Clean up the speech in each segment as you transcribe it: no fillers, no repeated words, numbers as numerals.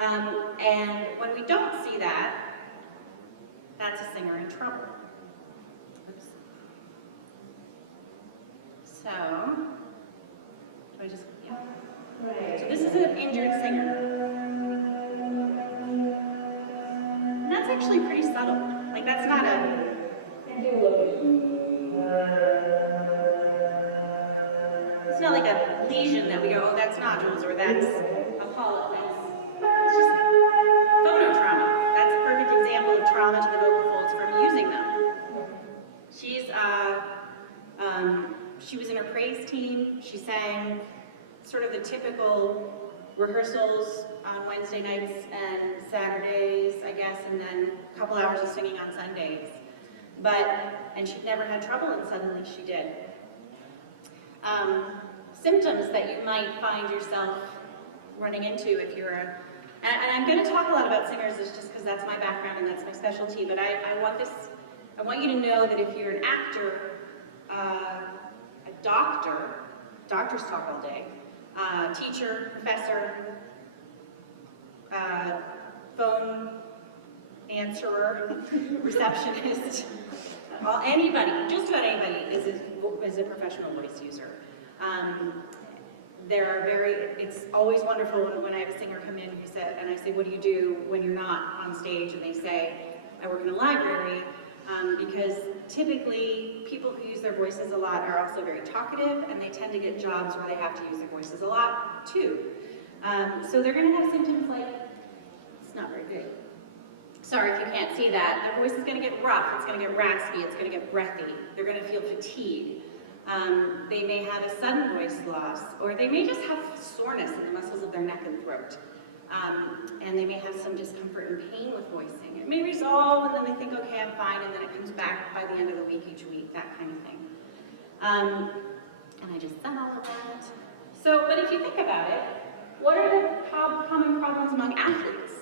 And when we don't see that, that's a singer in trouble. Oops. So, do I just, yeah. So this is an injured singer. And that's actually pretty subtle. Like that's not a, it's not like a lesion that we go, oh, that's nodules, or that's a polyp. It's just phonotrauma. That's a perfect example of trauma to the vocal folds from using them. She was in her praise team. She sang sort of the typical rehearsals on Wednesday nights and Saturdays, I guess, and then a couple hours of singing on Sundays. And she'd never had trouble, and suddenly she did. Symptoms that you might find yourself running into if you're and I'm going to talk a lot about singers just because that's my background and that's my specialty, but I want you to know that if you're an actor, a doctors talk all day, teacher, professor, phone answerer, receptionist, anybody, just about anybody is a professional voice user. It's always wonderful when I have a singer come in and I say, what do you do when you're not on stage? And they say, I work in a library, because typically people who use their voices a lot are also very talkative, and they tend to get jobs where they have to use their voices a lot too. So they're going to have symptoms like, it's not very big. Sorry if you can't see that. Their voice is going to get rough, it's going to get raspy, it's going to get breathy. They're going to feel fatigue. They may have a sudden voice loss, or they may just have soreness in the muscles of their neck and throat. And they may have some discomfort and pain with voicing. It may resolve, and then they think, okay, I'm fine, and then it comes back by the end of the week, each week, that kind of thing. And I just said all of that. So, but if you think about it, what are the common problems among athletes?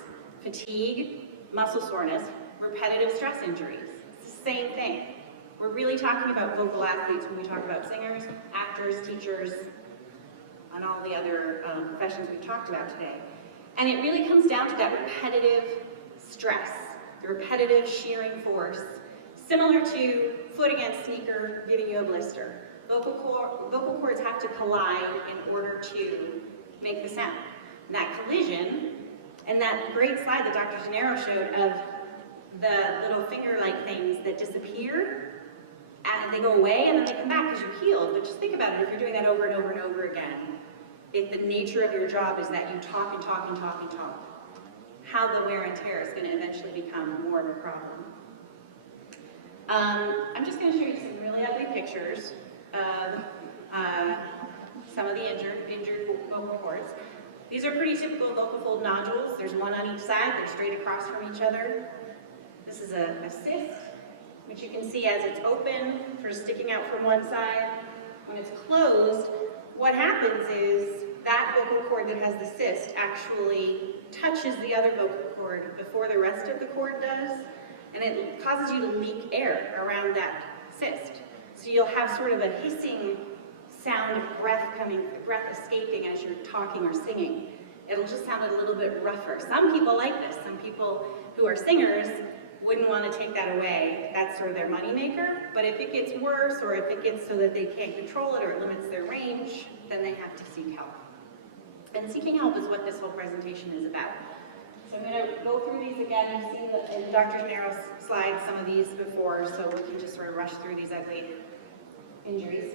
Fatigue, muscle soreness, repetitive stress injuries. It's the same thing. We're really talking about vocal athletes when we talk about singers, actors, teachers, and all the other professions we've talked about today. And it really comes down to that repetitive stress, the repetitive shearing force, similar to foot against sneaker giving you a blister. Vocal cords have to collide in order to make the sound. And that collision, and that great slide that Dr. Gennaro showed of the little finger-like things that disappear, and they go away and then they come back because you healed. But just think about it, if you're doing that over and over and over again, if the nature of your job is that you talk and talk and talk and talk, how the wear and tear is going to eventually become more of a problem. I'm just going to show you some really ugly pictures of some of the injured vocal cords. These are pretty typical vocal fold nodules. There's one on each side. They're straight across from each other. This is a cyst, which you can see as it's open, sort of sticking out from one side. When it's closed, what happens is that vocal cord that has the cyst actually touches the other vocal cord before the rest of the cord does, and it causes you to leak air around that cyst. So you'll have sort of a hissing sound of breath escaping as you're talking or singing. It'll just sound a little bit rougher. Some people like this. Some people who are singers wouldn't want to take that away. That's sort of their moneymaker. But if it gets worse, or if it gets so that they can't control it, or it limits their range, then they have to seek help. And seeking help is what this whole presentation is about. So I'm going to go through these again. You've seen in Dr. Gennaro's slides some of these before, so we can just sort of rush through these ugly injuries.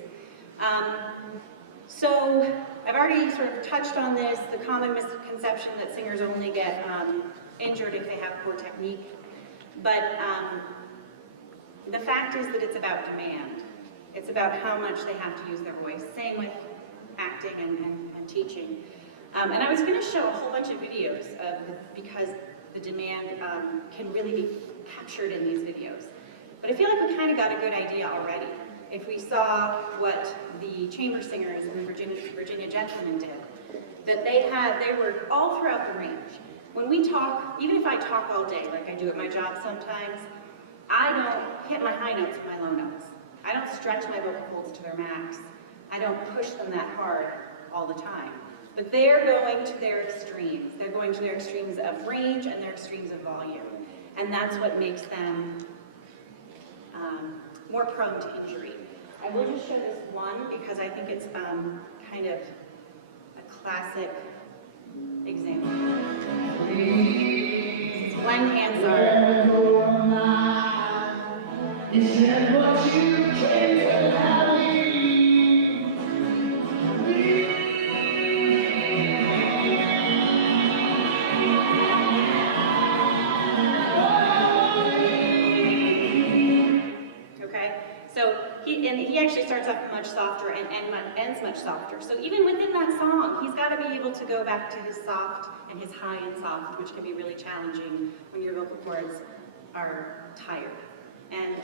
So I've already sort of touched on this, the common misconception that singers only get injured if they have poor technique. But the fact is that it's about demand. It's about how much they have to use their voice. Same with acting and teaching. And I was going to show a whole bunch of videos because the demand can really be captured in these videos. But I feel like we kind of got a good idea already. If we saw what the chamber singers and the Virginia Gentlemen did, that they were all throughout the range. When we talk, even if I talk all day, like I do at my job sometimes, I don't hit my high notes with my low notes. I don't stretch my vocal folds to their max. I don't push them that hard all the time. But they're going to their extremes. They're going to their extremes of range and their extremes of volume. And that's what makes them more prone to injury. I will just show this one because I think it's kind of a classic example. This is Glenn Hansard. He actually starts off much softer and ends much softer. So even within that song, he's got to be able to go back to his soft and his high and soft, which can be really challenging when your vocal cords are tired. And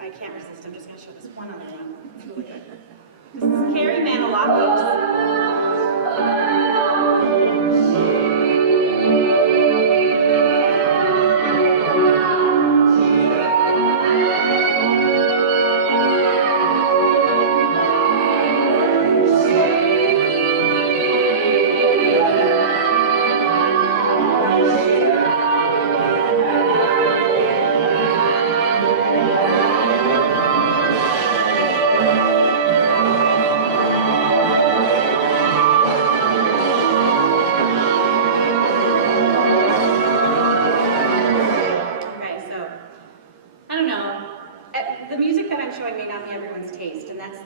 I can't resist. I'm just going to show this one other one. It's really good. This is Carrie Manilow.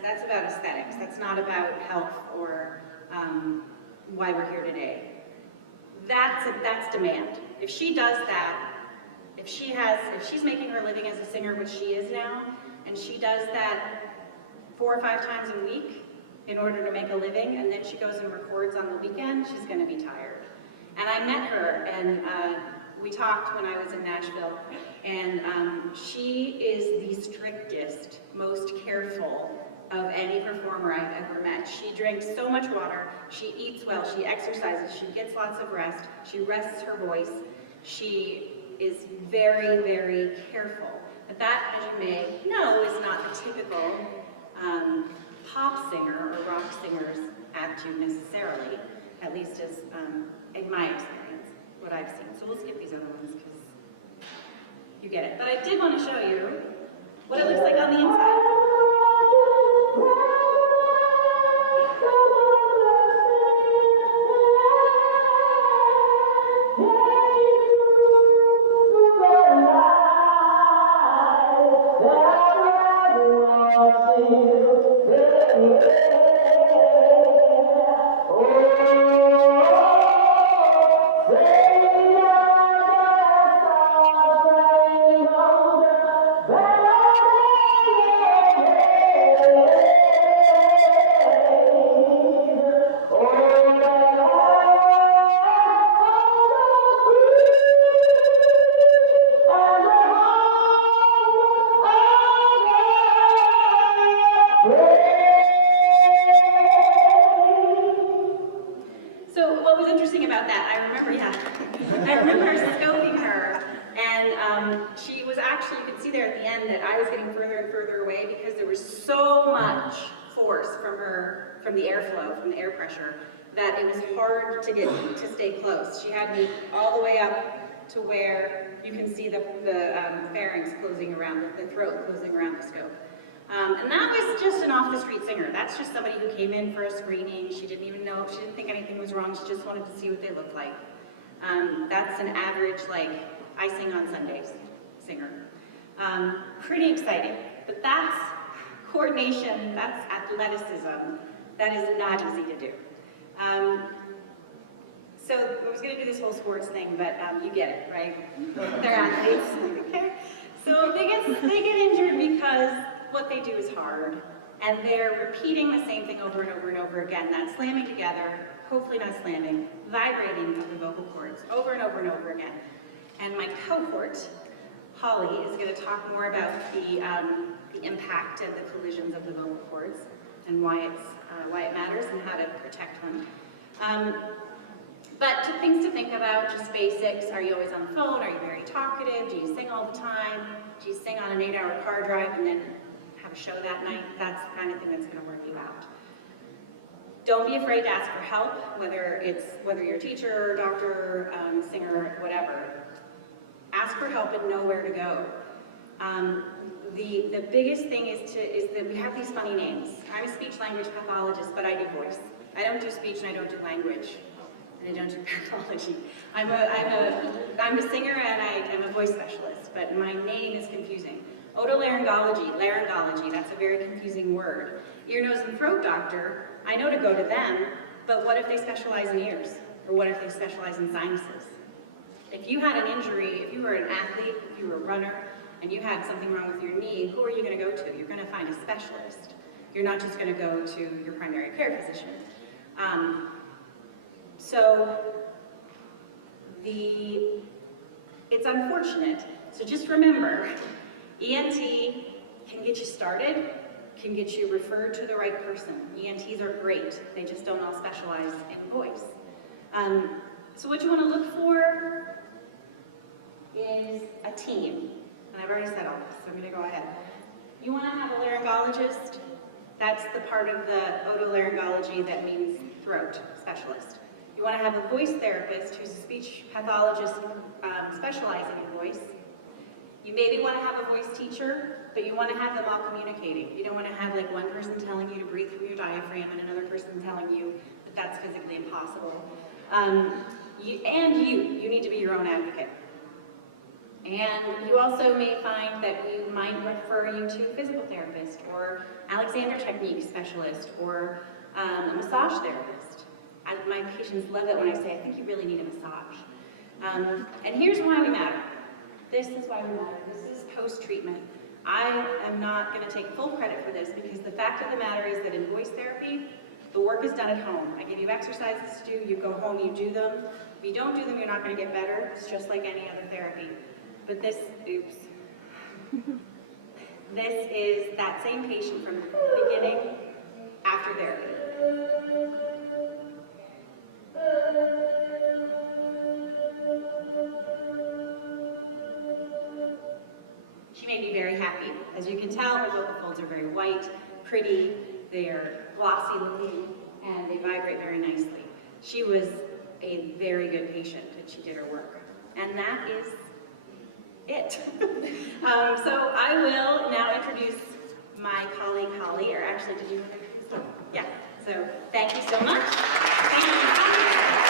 That's about aesthetics. That's not about health or why we're here today. That's demand. If she does that, if she's making her living as a singer, which she is now, and she does that 4 or 5 times a week in order to make a living, and then she goes and records on the weekend, she's going to be tired. And I met her, and we talked when I was in Nashville, and she is the strictest, most careful of any performer I've ever met. She drinks so much water, she eats well, she exercises, she gets lots of rest, she rests her voice. She is very, very careful. But that, as you may know, is not the typical pop singer or rock singer's attitude necessarily, at least as in my experience, what I've seen. So we'll skip these other ones because you get it. But I did want to show you what it looks like on the inside. I remember scoping her, and she was actually, you could see there at the end that I was getting further and further away because there was so much force from the airflow, from the air pressure, that it was hard to stay close. She had me all the way up to where you can see the pharynx closing around, the throat closing around the scope. And that was just an off-the-street singer. That's just somebody who came in for a screening. She didn't even know, she didn't think anything was wrong. She just wanted to see what they looked like. That's an average, like, I sing on Sundays singer. Pretty exciting. But that's coordination, that's athleticism. That is not easy to do. So I was going to do this whole sports thing, but you get it, right? They're athletes. Okay. So they get injured because what they do is hard, and they're repeating the same thing over and over and over again. That slamming together, hopefully not slamming, vibrating of the vocal cords over and over and over again. And my cohort, Holly, is going to talk more about the impact of the collisions of the vocal cords and why it matters and how to protect them. But things to think about, just basics. Are you always on the phone? Are you very talkative? Do you sing all the time? Do you sing on an 8-hour car drive and then have a show that night? That's the kind of thing that's going to work you out. Don't be afraid to ask for help, whether you're a teacher, doctor, singer, whatever. Ask for help and know where to go. The biggest thing is that we have these funny names. I'm a speech language pathologist, but I do voice. I don't do speech and I don't do language, and I don't do pathology. I'm a singer and I'm a voice specialist, but my name is confusing. Otolaryngology, laryngology, that's a very confusing word. Ear, nose, and throat doctor, I know to go to them, but what if they specialize in ears? Or what if they specialize in sinuses? If you had an injury, if you were an athlete, if you were a runner, and you had something wrong with your knee, who are you going to go to? You're going to find a specialist. You're not just going to go to your primary care physician. It's unfortunate. So just remember, ENT can get you started, can get you referred to the right person. ENTs are great. They just don't all specialize in voice. So what you want to look for is a team. And I've already said all this, so I'm going to go ahead. You want to have a laryngologist. That's the part of the otolaryngology that means throat specialist. You want to have a voice therapist who's a speech pathologist specializing in voice. You maybe want to have a voice teacher, but you want to have them all communicating. You don't want to have like one person telling you to breathe through your diaphragm and another person telling you that that's physically impossible. You need to be your own advocate. And you also may find that we might refer you to a physical therapist or Alexander technique specialist or a massage therapist. My patients love it when I say, I think you really need a massage. And here's why we matter. This is why we matter. This is post-treatment. I am not going to take full credit for this because the fact of the matter is that in voice therapy, the work is done at home. I give you exercises to do, you go home, you do them. If you don't do them, you're not going to get better. It's just like any other therapy. But this is that same patient from the beginning after therapy. She made me very happy. As you can tell, her vocal folds are very white, pretty, they're glossy looking, and they vibrate very nicely. She was a very good patient, and she did her work. And that is it. So I will now introduce my colleague, Holly, or actually, did you want to introduce her? Yeah, so thank you so much. Thank you.